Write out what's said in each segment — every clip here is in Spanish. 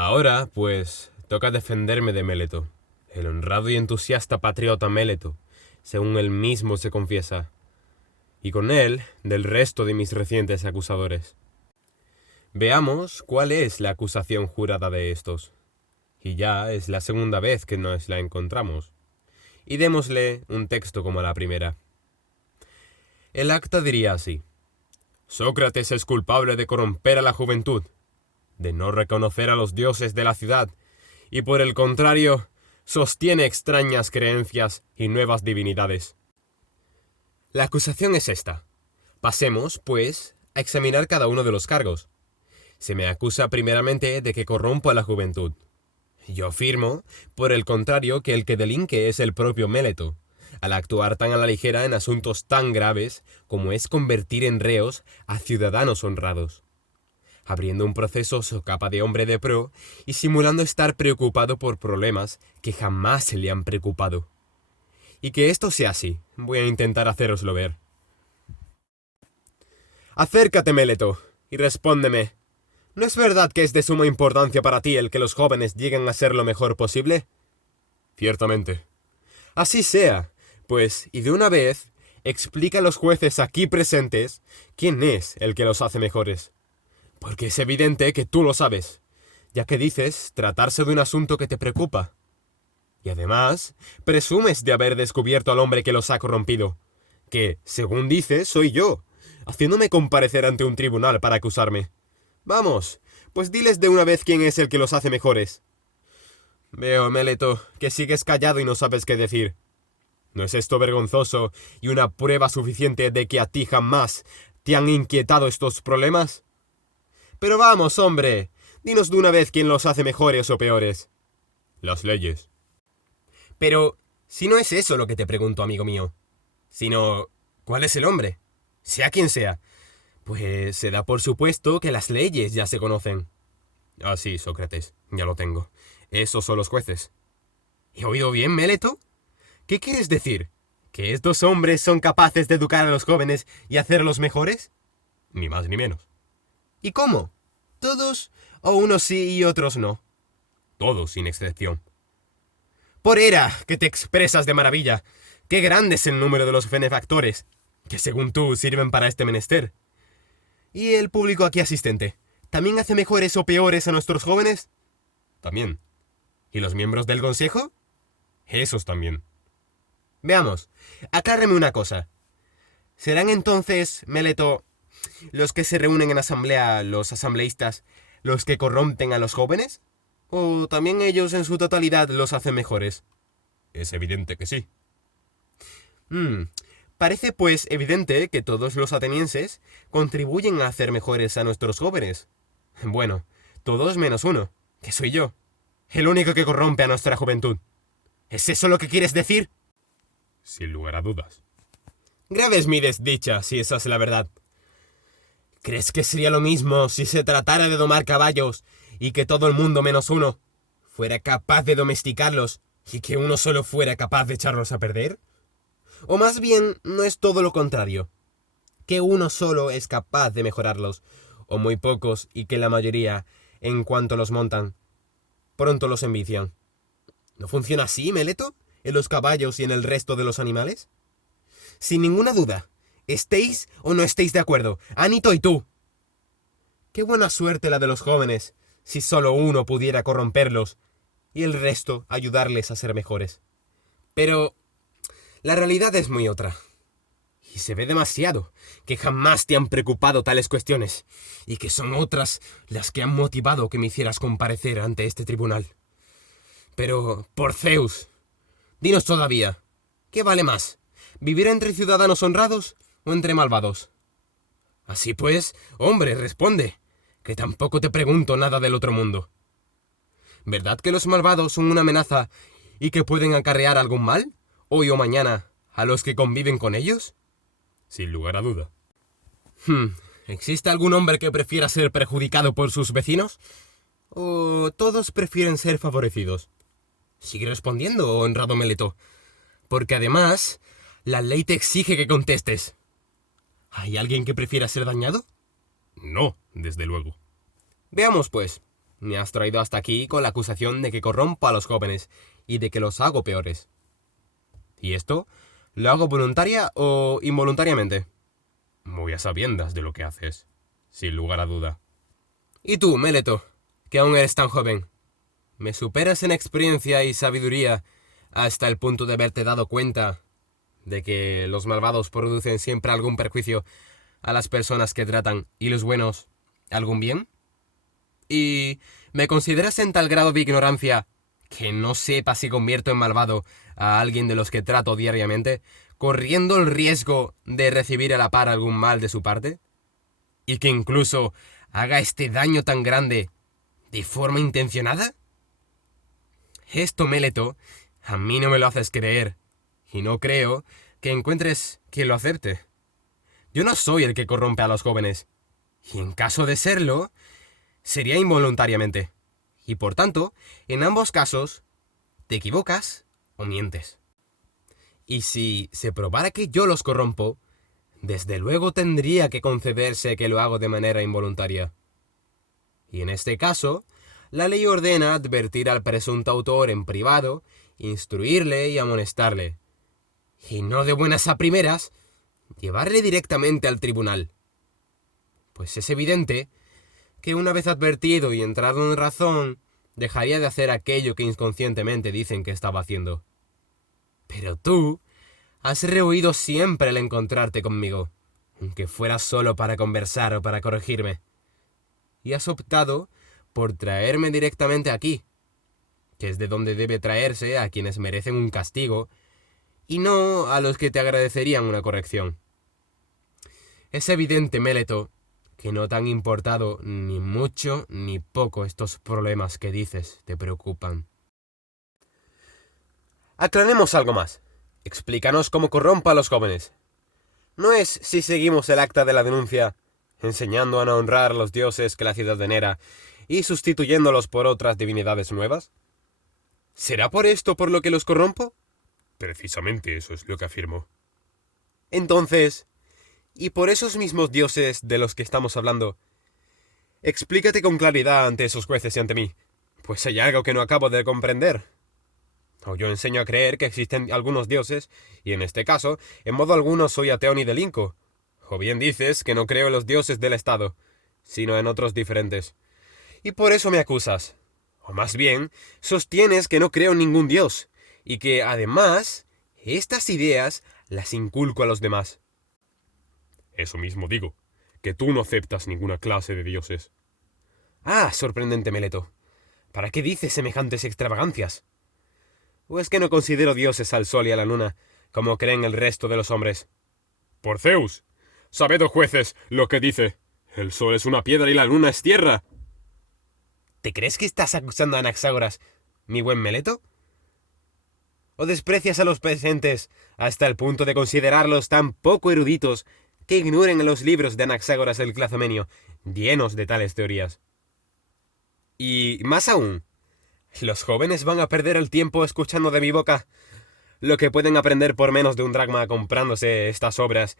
Ahora, pues, toca defenderme de Meleto, el honrado y entusiasta patriota Meleto, según él mismo se confiesa, y con él del resto de mis recientes acusadores. Veamos cuál es la acusación jurada de estos, y ya es la segunda vez que nos la encontramos, y démosle un texto como la primera. El acta diría así: Sócrates es culpable de corromper a la juventud, de no reconocer a los dioses de la ciudad, y por el contrario, sostiene extrañas creencias y nuevas divinidades. La acusación es esta. Pasemos, pues, a examinar cada uno de los cargos. Se me acusa primeramente de que corrompo a la juventud. Yo afirmo, por el contrario, que el que delinque es el propio Meleto, al actuar tan a la ligera en asuntos tan graves como es convertir en reos a ciudadanos honrados, abriendo un proceso socapa de hombre de pro y simulando estar preocupado por problemas que jamás se le han preocupado. Y que esto sea así, voy a intentar hacéroslo ver. Acércate, Meleto, y respóndeme. ¿No es verdad que es de suma importancia para ti el que los jóvenes lleguen a ser lo mejor posible? Ciertamente. Así sea, pues, y de una vez, explica a los jueces aquí presentes quién es el que los hace mejores. Porque es evidente que tú lo sabes, ya que dices tratarse de un asunto que te preocupa. Y además, presumes de haber descubierto al hombre que los ha corrompido, que, según dices, soy yo, haciéndome comparecer ante un tribunal para acusarme. Vamos, pues diles de una vez quién es el que los hace mejores. Veo, Meleto, que sigues callado y no sabes qué decir. ¿No es esto vergonzoso y una prueba suficiente de que a ti jamás te han inquietado estos problemas? Pero vamos, hombre, dinos de una vez quién los hace mejores o peores. Las leyes. Pero, si no es eso lo que te pregunto, amigo mío, sino, ¿cuál es el hombre? Sea quien sea. Pues se da por supuesto que las leyes ya se conocen. Ah, sí, Sócrates, ya lo tengo. Esos son los jueces. ¿He oído bien, Meleto? ¿Qué quieres decir? ¿Que estos hombres son capaces de educar a los jóvenes y hacerlos mejores? Ni más ni menos. ¿Y cómo? ¿Todos o unos sí y otros no? Todos, sin excepción. Por era que te expresas de maravilla. Qué grande es el número de los benefactores, que según tú sirven para este menester. ¿Y el público aquí asistente? ¿También hace mejores o peores a nuestros jóvenes? También. ¿Y los miembros del consejo? Esos también. Veamos, aclárreme una cosa. ¿Serán entonces, Meleto, los que se reúnen en asamblea, los asambleístas, los que corrompen a los jóvenes? ¿O también ellos en su totalidad los hacen mejores? Es evidente que sí. Parece pues evidente que todos los atenienses contribuyen a hacer mejores a nuestros jóvenes. Bueno, todos menos uno, que soy yo, el único que corrompe a nuestra juventud. ¿Es eso lo que quieres decir? Sin lugar a dudas. Grave es mi desdicha, si esa es la verdad. ¿Crees que sería lo mismo si se tratara de domar caballos y que todo el mundo menos uno fuera capaz de domesticarlos y que uno solo fuera capaz de echarlos a perder? O más bien, no es todo lo contrario, que uno solo es capaz de mejorarlos, o muy pocos, y que la mayoría, en cuanto los montan, pronto los envician. ¿No funciona así, Meleto, en los caballos y en el resto de los animales? Sin ninguna duda, estéis o no estéis de acuerdo, Anito y tú. Qué buena suerte la de los jóvenes, si solo uno pudiera corromperlos, y el resto ayudarles a ser mejores. Pero la realidad es muy otra. Y se ve demasiado que jamás te han preocupado tales cuestiones, y que son otras las que han motivado que me hicieras comparecer ante este tribunal. Pero, por Zeus, dinos todavía, ¿qué vale más? ¿Vivir entre ciudadanos honrados o entre malvados? Así pues, hombre, responde, que tampoco te pregunto nada del otro mundo. ¿Verdad que los malvados son una amenaza y que pueden acarrear algún mal, hoy o mañana, a los que conviven con ellos? Sin lugar a duda. ¿Existe algún hombre que prefiera ser perjudicado por sus vecinos? ¿O todos prefieren ser favorecidos? Sigue respondiendo, honrado Meleto, porque además, la ley te exige que contestes. ¿Hay alguien que prefiera ser dañado? No, desde luego. Veamos, pues. Me has traído hasta aquí con la acusación de que corrompo a los jóvenes y de que los hago peores. ¿Y esto? ¿Lo hago voluntaria o involuntariamente? Muy a sabiendas de lo que haces, sin lugar a duda. ¿Y tú, Meleto, que aún eres tan joven? ¿Me superas en experiencia y sabiduría hasta el punto de haberte dado cuenta de que los malvados producen siempre algún perjuicio a las personas que tratan y los buenos algún bien? ¿Y me consideras en tal grado de ignorancia que no sepa si convierto en malvado a alguien de los que trato diariamente, corriendo el riesgo de recibir a la par algún mal de su parte? ¿Y que incluso haga este daño tan grande de forma intencionada? Esto, Meleto, a mí no me lo haces creer, y no creo que encuentres quien lo acepte. Yo no soy el que corrompe a los jóvenes, y en caso de serlo, sería involuntariamente. Y por tanto, en ambos casos, te equivocas o mientes. Y si se probara que yo los corrompo, desde luego tendría que concederse que lo hago de manera involuntaria. Y en este caso, la ley ordena advertir al presunto autor en privado, instruirle y amonestarle. Y no de buenas a primeras, llevarle directamente al tribunal. Pues es evidente que una vez advertido y entrado en razón, dejaría de hacer aquello que inconscientemente dicen que estaba haciendo. Pero tú has rehuido siempre el encontrarte conmigo, aunque fuera solo para conversar o para corregirme. Y has optado por traerme directamente aquí, que es de donde debe traerse a quienes merecen un castigo, y no a los que te agradecerían una corrección. Es evidente, Meleto, que no te han importado ni mucho ni poco estos problemas que dices te preocupan. Aclaremos algo más. Explícanos cómo corrompa a los jóvenes. ¿No es si seguimos el acta de la denuncia, enseñando a no honrar a los dioses que la ciudad venera y sustituyéndolos por otras divinidades nuevas? ¿Será por esto por lo que los corrompo? Precisamente eso es lo que afirmo. Entonces, y por esos mismos dioses de los que estamos hablando, explícate con claridad ante esos jueces y ante mí, pues hay algo que no acabo de comprender. O yo enseño a creer que existen algunos dioses, y en este caso, en modo alguno soy ateo ni delinco. O bien dices que no creo en los dioses del Estado, sino en otros diferentes. Y por eso me acusas. O más bien, sostienes que no creo en ningún dios, y que, además, estas ideas las inculco a los demás. Eso mismo digo, que tú no aceptas ninguna clase de dioses. Ah, sorprendente, Meleto. ¿Para qué dices semejantes extravagancias? ¿O es que no considero dioses al sol y a la luna, como creen el resto de los hombres? Por Zeus. Sabed, oh jueces, lo que dice. El sol es una piedra y la luna es tierra. ¿Te crees que estás acusando a Anaxágoras, mi buen Meleto? ¿O desprecias a los presentes hasta el punto de considerarlos tan poco eruditos que ignoren los libros de Anaxágoras el Clazomenio, llenos de tales teorías? Y más aún, los jóvenes van a perder el tiempo escuchando de mi boca lo que pueden aprender por menos de un dracma comprándose estas obras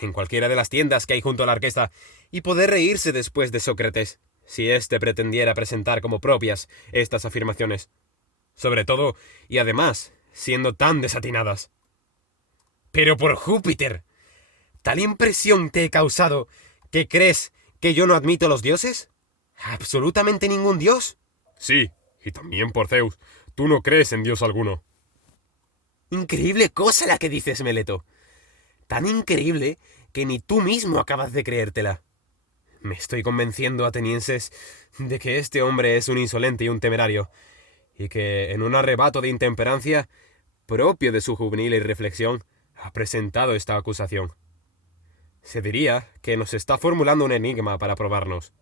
en cualquiera de las tiendas que hay junto a la orquesta y poder reírse después de Sócrates, si éste pretendiera presentar como propias estas afirmaciones. Sobre todo, y además, siendo tan desatinadas. Pero por Júpiter, ¿tal impresión te he causado que crees que yo no admito los dioses? ¿Absolutamente ningún dios? Sí, y también por Zeus. Tú no crees en dios alguno. Increíble cosa la que dices, Meleto. Tan increíble que ni tú mismo acabas de creértela. Me estoy convenciendo, atenienses, de que este hombre es un insolente y un temerario, y que, en un arrebato de intemperancia propio de su juvenil irreflexión, ha presentado esta acusación. Se diría que nos está formulando un enigma para probarnos.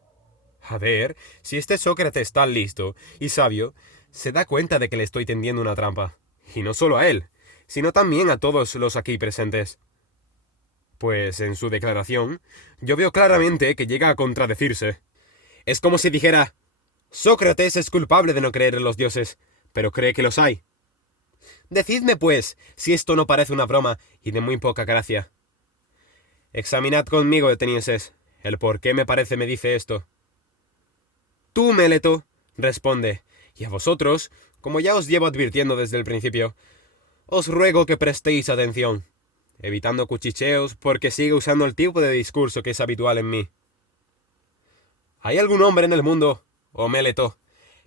A ver si este Sócrates tan listo y sabio se da cuenta de que le estoy tendiendo una trampa. Y no solo a él, sino también a todos los aquí presentes. Pues en su declaración, yo veo claramente que llega a contradecirse. Es como si dijera: Sócrates es culpable de no creer en los dioses, pero cree que los hay. Decidme, pues, si esto no parece una broma y de muy poca gracia. Examinad conmigo, atenienses, el por qué me dice esto. Tú, Meleto, responde, y a vosotros, como ya os llevo advirtiendo desde el principio, os ruego que prestéis atención, evitando cuchicheos porque sigue usando el tipo de discurso que es habitual en mí. ¿Hay algún hombre en el mundo, oh Meleto,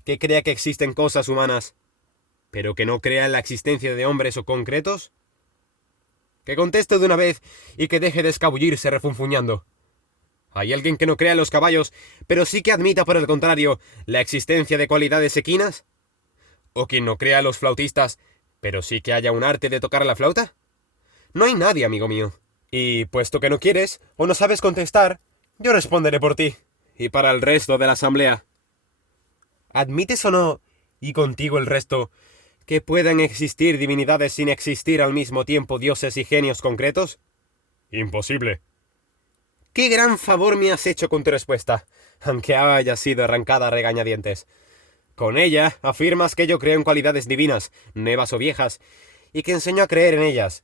que crea que existen cosas humanas, pero que no crea en la existencia de hombres o concretos? Que conteste de una vez y que deje de escabullirse refunfuñando. ¿Hay alguien que no crea en los caballos, pero sí que admita, por el contrario, la existencia de cualidades equinas? ¿O quien no crea en los flautistas, pero sí que haya un arte de tocar la flauta? No hay nadie, amigo mío. Y puesto que no quieres, o no sabes contestar, yo responderé por ti, y para el resto de la asamblea. ¿Admites o no, y contigo el resto, que puedan existir divinidades sin existir al mismo tiempo dioses y genios concretos? Imposible. ¡Qué gran favor me has hecho con tu respuesta, aunque haya sido arrancada a regañadientes! Con ella afirmas que yo creo en cualidades divinas, nuevas o viejas, y que enseño a creer en ellas,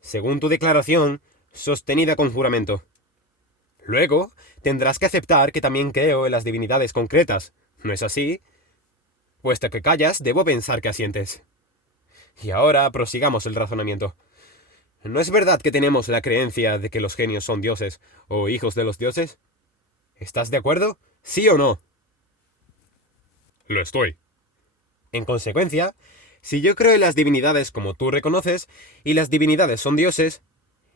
según tu declaración, sostenida con juramento. Luego, tendrás que aceptar que también creo en las divinidades concretas, ¿no es así? Puesto que callas, debo pensar que asientes. Y ahora prosigamos el razonamiento. ¿No es verdad que tenemos la creencia de que los genios son dioses, o hijos de los dioses? ¿Estás de acuerdo? ¿Sí o no? Lo estoy. En consecuencia, si yo creo en las divinidades como tú reconoces, y las divinidades son dioses,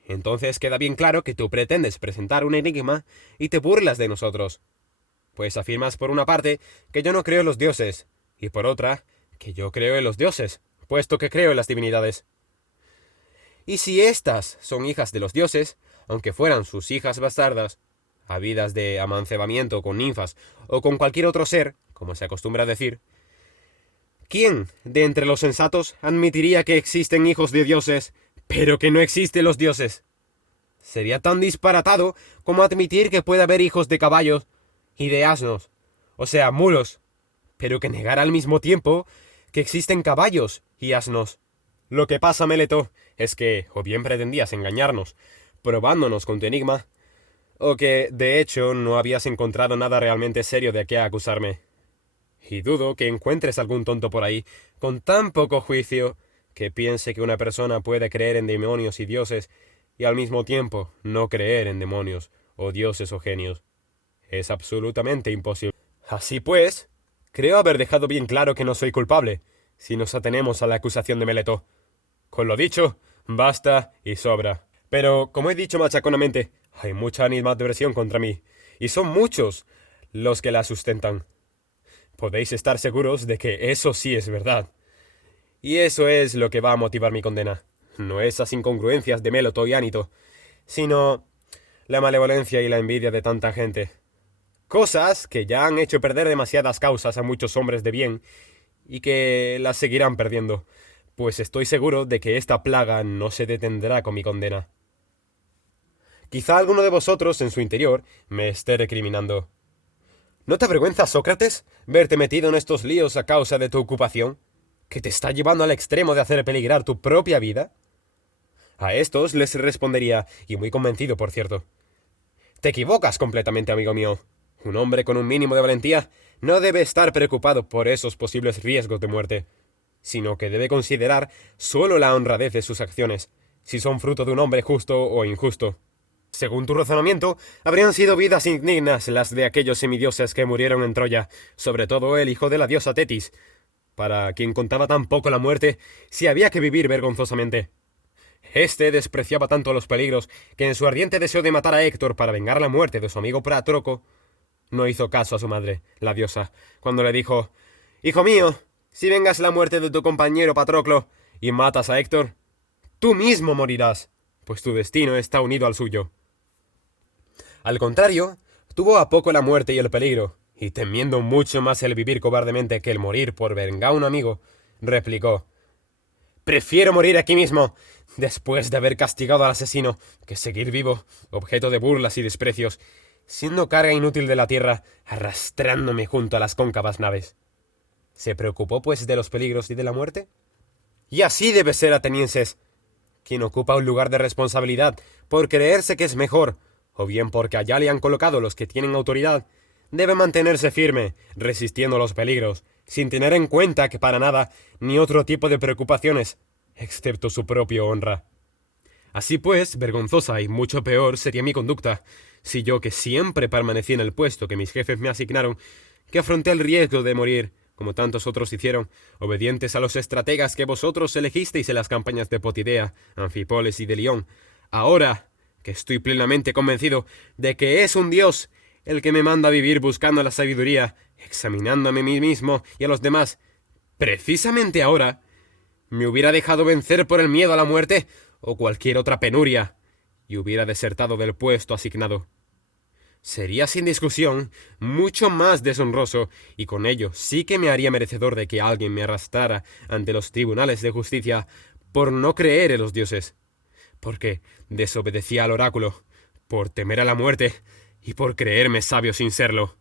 entonces queda bien claro que tú pretendes presentar un enigma y te burlas de nosotros. Pues afirmas por una parte que yo no creo en los dioses, y por otra, que yo creo en los dioses, puesto que creo en las divinidades. Y si éstas son hijas de los dioses, aunque fueran sus hijas bastardas, habidas de amancebamiento con ninfas o con cualquier otro ser, como se acostumbra a decir, ¿quién de entre los sensatos admitiría que existen hijos de dioses, pero que no existen los dioses? Sería tan disparatado como admitir que puede haber hijos de caballos y de asnos, o sea, mulos, pero que negar al mismo tiempo que existen caballos y asnos. Lo que pasa, Meleto, es que o bien pretendías engañarnos, probándonos con tu enigma, o que, de hecho, no habías encontrado nada realmente serio de qué acusarme. Y dudo que encuentres algún tonto por ahí, con tan poco juicio, que piense que una persona puede creer en demonios y dioses, y al mismo tiempo no creer en demonios, o dioses o genios. Es absolutamente imposible. Así pues, creo haber dejado bien claro que no soy culpable, si nos atenemos a la acusación de Meleto. Con lo dicho, basta y sobra. Pero, como he dicho machaconamente, hay mucha animadversión contra mí, y son muchos los que la sustentan. Podéis estar seguros de que eso sí es verdad. Y eso es lo que va a motivar mi condena. No esas incongruencias de Meleto y Anito, sino la malevolencia y la envidia de tanta gente. Cosas que ya han hecho perder demasiadas causas a muchos hombres de bien, y que las seguirán perdiendo, pues estoy seguro de que esta plaga no se detendrá con mi condena. Quizá alguno de vosotros, en su interior, me esté recriminando. ¿No te avergüenza, Sócrates, verte metido en estos líos a causa de tu ocupación, que te está llevando al extremo de hacer peligrar tu propia vida? A estos les respondería, y muy convencido, por cierto. Te equivocas completamente, amigo mío. Un hombre con un mínimo de valentía no debe estar preocupado por esos posibles riesgos de muerte, sino que debe considerar solo la honradez de sus acciones, si son fruto de un hombre justo o injusto. Según tu razonamiento, habrían sido vidas indignas las de aquellos semidioses que murieron en Troya, sobre todo el hijo de la diosa Tetis, para quien contaba tan poco la muerte si había que vivir vergonzosamente. Este despreciaba tanto los peligros que en su ardiente deseo de matar a Héctor para vengar la muerte de su amigo Patroclo, no hizo caso a su madre, la diosa, cuando le dijo: «Hijo mío, si vengas la muerte de tu compañero Patroclo y matas a Héctor, tú mismo morirás, pues tu destino está unido al suyo». Al contrario, tuvo a poco la muerte y el peligro, y temiendo mucho más el vivir cobardemente que el morir por vengar a un amigo, replicó: «Prefiero morir aquí mismo, después de haber castigado al asesino, que seguir vivo, objeto de burlas y desprecios, siendo carga inútil de la tierra, arrastrándome junto a las cóncavas naves». ¿Se preocupó, pues, de los peligros y de la muerte? Y así debe ser, atenienses. Quien ocupa un lugar de responsabilidad por creerse que es mejor, o bien porque allá le han colocado los que tienen autoridad, Debe mantenerse firme, resistiendo los peligros, sin tener en cuenta que para nada ni otro tipo de preocupaciones, excepto su propia honra. Así pues, vergonzosa y mucho peor sería mi conducta, si yo, que siempre permanecí en el puesto que mis jefes me asignaron, que afronté el riesgo de morir, como tantos otros hicieron, obedientes a los estrategas que vosotros elegisteis en las campañas de Potidea, Anfipoles y de Lión, ahora que estoy plenamente convencido de que es un dios el que me manda a vivir buscando la sabiduría, examinándome a mí mismo y a los demás, precisamente ahora, me hubiera dejado vencer por el miedo a la muerte o cualquier otra penuria, y hubiera desertado del puesto asignado. Sería sin discusión mucho más deshonroso, y con ello sí que me haría merecedor de que alguien me arrastrara ante los tribunales de justicia por no creer en los dioses, porque desobedecía al oráculo, por temer a la muerte y por creerme sabio sin serlo.